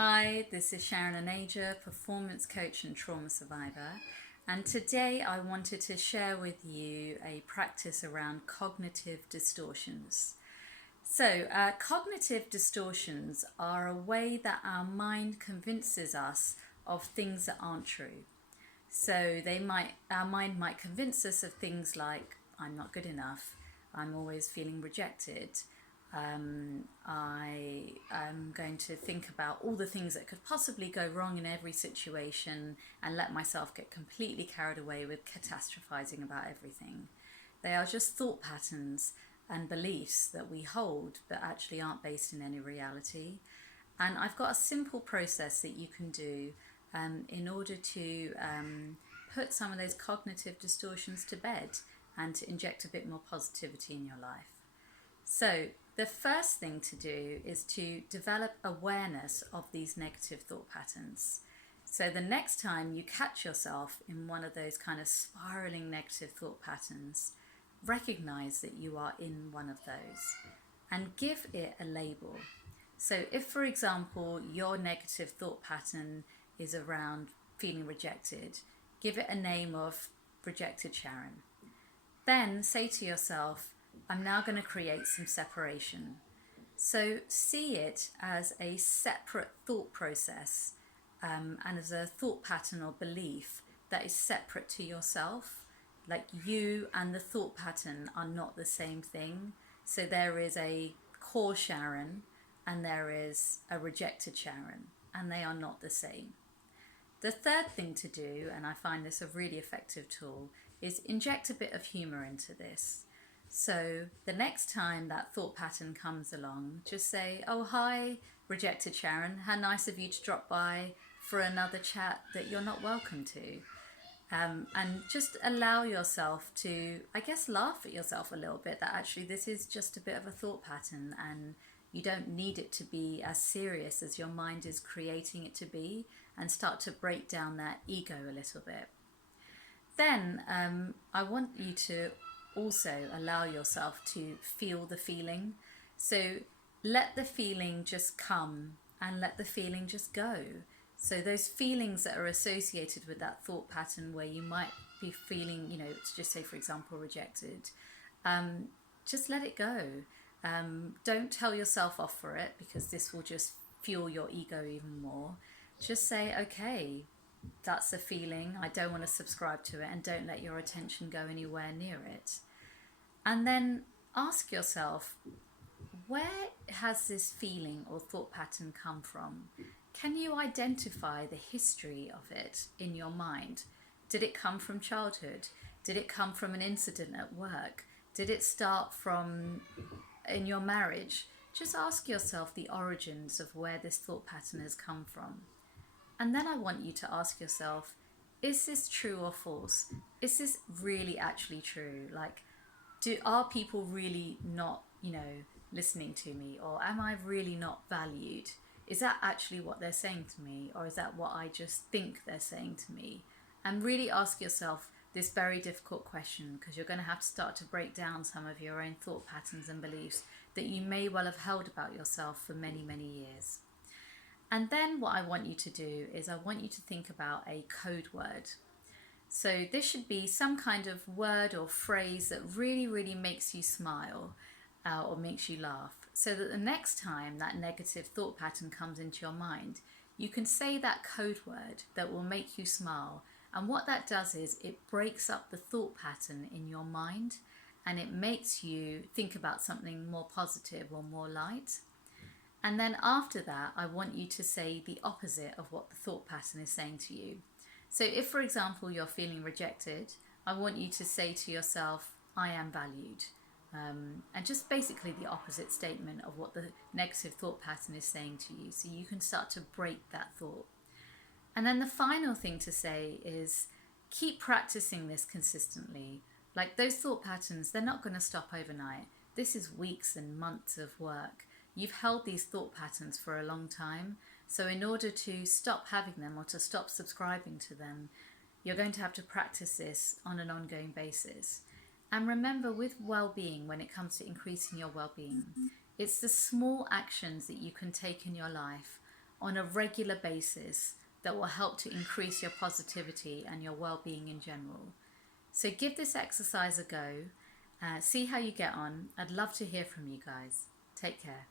Hi, this is Sharon Anaja, performance coach and trauma survivor. And today I wanted to share with you a practice around cognitive distortions. Cognitive distortions are a way that our mind convinces us of things that aren't true. Our mind might convince us of things like, I'm not good enough, I'm always feeling rejected, I am going to think about all the things that could possibly go wrong in every situation and let myself get completely carried away with catastrophizing about everything. They are just thought patterns and beliefs that we hold that actually aren't based in any reality. And I've got a simple process that you can do in order to put some of those cognitive distortions to bed and to inject a bit more positivity in your life. So, the first thing to do is to develop awareness of these negative thought patterns. So, the next time you catch yourself in one of those kind of spiraling negative thought patterns, recognize that you are in one of those and give it a label. So, if for example your negative thought pattern is around feeling rejected, give it a name of rejected Sharon. Then say to yourself, I'm now going to create some separation. So see it as a separate thought process and as a thought pattern or belief that is separate to yourself. Like you and the thought pattern are not the same thing. So there is a core Sharon and there is a rejected Sharon, and they are not the same. The third thing to do, and I find this a really effective tool, is inject a bit of humour into this. So the next time that thought pattern comes along, just say, oh, hi, rejected Sharon, how nice of you to drop by for another chat that you're not welcome to. And just allow yourself to, I guess, laugh at yourself a little bit that actually this is just a bit of a thought pattern and you don't need it to be as serious as your mind is creating it to be, and start to break down that ego a little bit. Then I want you to also allow yourself to feel the feeling. So let the feeling just come and let the feeling just go. So those feelings that are associated with that thought pattern where you might be feeling, just say for example rejected, just let it go. Don't tell yourself off for it, because this will just fuel your ego even more. Just say, okay, that's a feeling, I don't want to subscribe to it, and don't let your attention go anywhere near it. And then ask yourself, where has this feeling or thought pattern come from? Can you identify the history of it in your mind? Did it come from childhood? Did it come from an incident at work? Did it start from in your marriage? Just ask yourself the origins of where this thought pattern has come from. And then I want you to ask yourself, is this true or false? Is this really actually true? Like, are people really not, listening to me? Or am I really not valued? Is that actually what they're saying to me? Or is that what I just think they're saying to me? And really ask yourself this very difficult question, because you're going to have to start to break down some of your own thought patterns and beliefs that you may well have held about yourself for many, many years. And then what I want you to do is I want you to think about a code word. So this should be some kind of word or phrase that really, really makes you smile or makes you laugh, so that the next time that negative thought pattern comes into your mind, you can say that code word that will make you smile. And what that does is it breaks up the thought pattern in your mind and it makes you think about something more positive or more light. And then after that, I want you to say the opposite of what the thought pattern is saying to you. So if, for example, you're feeling rejected, I want you to say to yourself, I am valued. And just basically the opposite statement of what the negative thought pattern is saying to you. So you can start to break that thought. And then the final thing to say is keep practicing this consistently. Like those thought patterns, they're not going to stop overnight. This is weeks and months of work. You've held these thought patterns for a long time. So in order to stop having them or to stop subscribing to them, you're going to have to practice this on an ongoing basis. And remember, with well-being, when it comes to increasing your well-being, it's the small actions that you can take in your life on a regular basis that will help to increase your positivity and your well-being in general. So give this exercise a go. See how you get on. I'd love to hear from you guys. Take care.